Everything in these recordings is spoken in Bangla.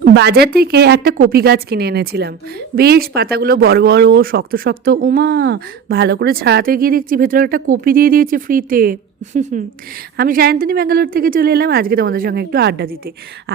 বাজার থেকে একটা কপি গাছ কিনে এনেছিলাম। বেশ পাতাগুলো বড় বড়, শক্ত শক্ত। ওমা, ভালো করে ছাড়াতে গিয়ে দেখছি ভেতরে একটা কপি দিয়ে দিয়েছে ফ্রিতে। আমি সায়ন্তনী ব্যাঙ্গালোর থেকে চলে এলাম আজকে তোমাদের সঙ্গে একটু আড্ডা দিতে।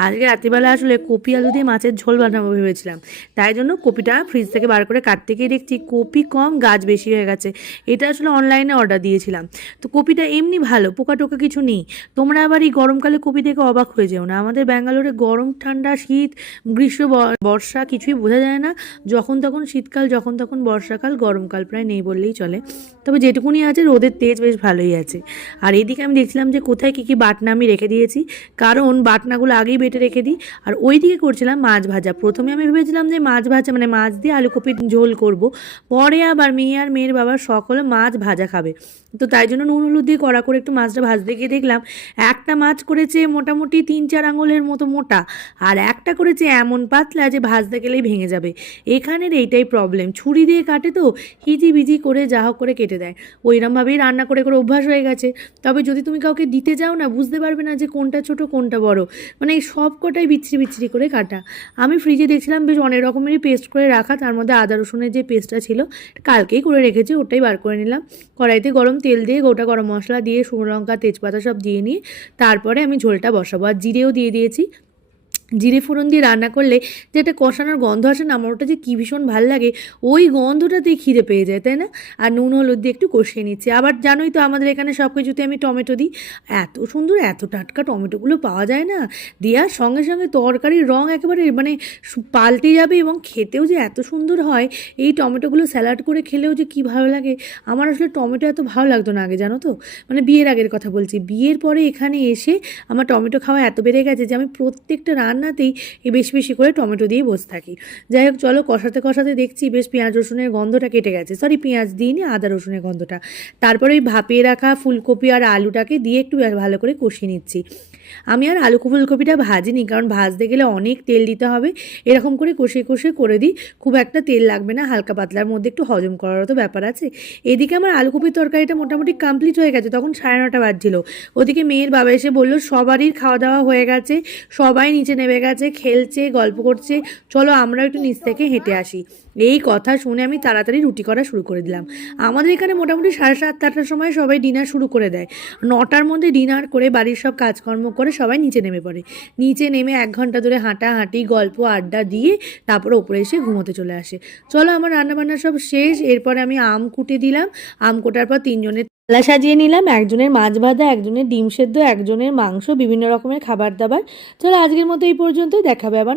আজকে রাত্রিবেলা আসলে কপি আলু দিয়ে মাছের ঝোল বানাবো ভেবেছিলাম। তাই জন্য কপিটা ফ্রিজ থেকে বার করে কাটতে গিয়ে দেখছি কপি কম, গাছ বেশি হয়ে গেছে। এটা আসলে অনলাইনে অর্ডার দিয়েছিলাম। তো কপিটা এমনি ভালো, পোকা টোকা কিছু নেই। তোমরা আবার এই গরমকালে কপি দেখে অবাক হয়ে যেও না। আমাদের ব্যাঙ্গালোরে গরম ঠান্ডা শীত গ্রীষ্ম বর্ষা কিছুই বোঝা যায় না। যখন তখন শীতকাল, যখন তখন বর্ষাকাল, গরমকাল প্রায় নেই বললেই চলে। তবে যেটুকুনি আছে রোদের তেজ বেশ ভালোই আছে। আর এইদিকে আমি দেখছিলাম যে কোথায় কী কী বাটনা আমি রেখে দিয়েছি, কারণ বাটনাগুলো আগেই বেটে রেখে দিই। আর ওই দিকে করছিলাম মাছ ভাজা। প্রথমে আমি ভেবেছিলাম যে মাছ ভাজা মানে মাছ দিয়ে আলু কপির ঝোল করব। পরে আবার মেয়ে আর মেয়ের বাবার শখ হলো মাছ ভাজা খাবে। তো তাই জন্য নুন হলুদ দিয়ে কড়া করে একটু মাছটা ভাজতে গিয়ে দেখলাম একটা মাছ করেছে মোটামুটি 3-4 আঙুলের মতো মোটা, আর একটা করেছে এমন পাতলা যে ভাজতে গেলেই ভেঙে যাবে। এখানের এইটাই প্রবলেম, ছুরি দিয়ে কাটে তো হিজিবিজি করে যা হোক করে কেটে দেয়। ওইরমভাবেই রান্না করে করে অভ্যাস হয়ে গেছে। তবে যদি তুমি কাউকে দিতে যাও না, বুঝতে পারবে না যে কোনটা ছোট কোনটা বড়। মানে এই সব কটাই বিচ্ছিরি বিচ্ছিরি করে কাটা। আমি ফ্রিজে দেখছিলাম বেশ অনেক রকমেরই পেস্ট করে রাখা, তার মধ্যে আদা রসুনের যে পেস্টটা ছিল কালকেই করে রেখেছি, ওটাই বার করে নিলাম। কড়াইতে গরম তেল দিয়ে গোটা গরম মশলা দিয়ে শুকনো লঙ্কা তেজপাতা সব দিয়ে নিয়ে তারপরে আমি ঝোলটা বসাবো। আর জিরেও দিয়ে দিয়েছি। জিরে ফোড়ন দিয়ে রান্না করলে যে একটা কষানোর গন্ধ আসে না, আমার ওটা যে কী ভীষণ ভালো লাগে। ওই গন্ধটাতেই খিদে পেয়ে যায়, তাই না? আর নুন হলুদ দিয়ে একটু কষিয়ে নিচ্ছি। আবার জানোই তো আমাদের এখানে সব কিছুতে আমি টমেটো দিই। এত সুন্দর এত টাটকা টমেটোগুলো পাওয়া যায় না, দেওয়ার সঙ্গে সঙ্গে তরকারির রঙ একেবারে মানে পাল্টে যাবে, এবং খেতেও যে এত সুন্দর হয়। এই টমেটোগুলো স্যালাড করে খেলেও যে কী ভালো লাগে। আমার আসলে টমেটো এত ভালো লাগতো না আগে, জানো তো। মানে বিয়ের আগের কথা বলছি। বিয়ের পরে এখানে এসে আমার টমেটো খাওয়া এত বেড়ে গেছে যে আমি প্রত্যেকটা রান্নাতেই বেশি বেশি করে টমেটো দিয়ে বসে থাকি। যাই হোক, চলো কষাতে কষাতে দেখছি বেশ পেঁয়াজ রসুনের গন্ধটা কেটে গেছে। সরি, পেঁয়াজ দিইনি, আদা রসুনের গন্ধটা। তারপরে ওই ভাপিয়ে রাখা ফুলকপি আর আলুটাকে দিয়ে একটু ভালো করে কষিয়ে নিচ্ছি। আমি আর আলু ফুলকপিটা ভাজিনি, কারণ ভাজতে গেলে অনেক তেল দিতে হবে। এরকম করে কষিয়ে কষিয়ে করে দিই, খুব একটা তেল লাগবে না, হালকা পাতলার মধ্যে একটু হজম করারও তো ব্যাপার আছে। এদিকে আমার আলু কপির তরকারিটা মোটামুটি কমপ্লিট হয়ে গেছে, তখন 9:30 বাজছিল। ওদিকে মেয়ের বাবা এসে বললো সবারই খাওয়া দাওয়া হয়ে গেছে, সবাই নিচে নেমে গেছে, খেলছে গল্প করছে, চলো আমরাও একটু নিচ থেকে হেঁটে আসি। এই কথা শুনে আমি তাড়াতাড়ি রুটি করা শুরু করে দিলাম। আমাদের এখানে মোটামুটি 7:30-8টার সময় সবাই ডিনার শুরু করে দেয়। 9টার মধ্যে ডিনার করে বাড়ির সব কাজকর্ম করে সবাই নিচে নেমে পড়ে। নিচে নেমে 1 ঘন্টা ধরে হাঁটাহাঁটি গল্প আড্ডা দিয়ে তারপরে ওপরে এসে ঘুমোতে চলে আসে। চলো আমার রান্নাবান্না সব শেষ। এরপরে আমি আম কুটে দিলাম। আম কোটার পর 3জনের থালা সাজিয়ে নিলাম, একজনের মাছ ভাজা, একজনের ডিম সেদ্ধ, একজনের মাংস, বিভিন্ন রকমের খাবার দাবার। চলো আজকের মতো এই পর্যন্তই, দেখাবে আবার।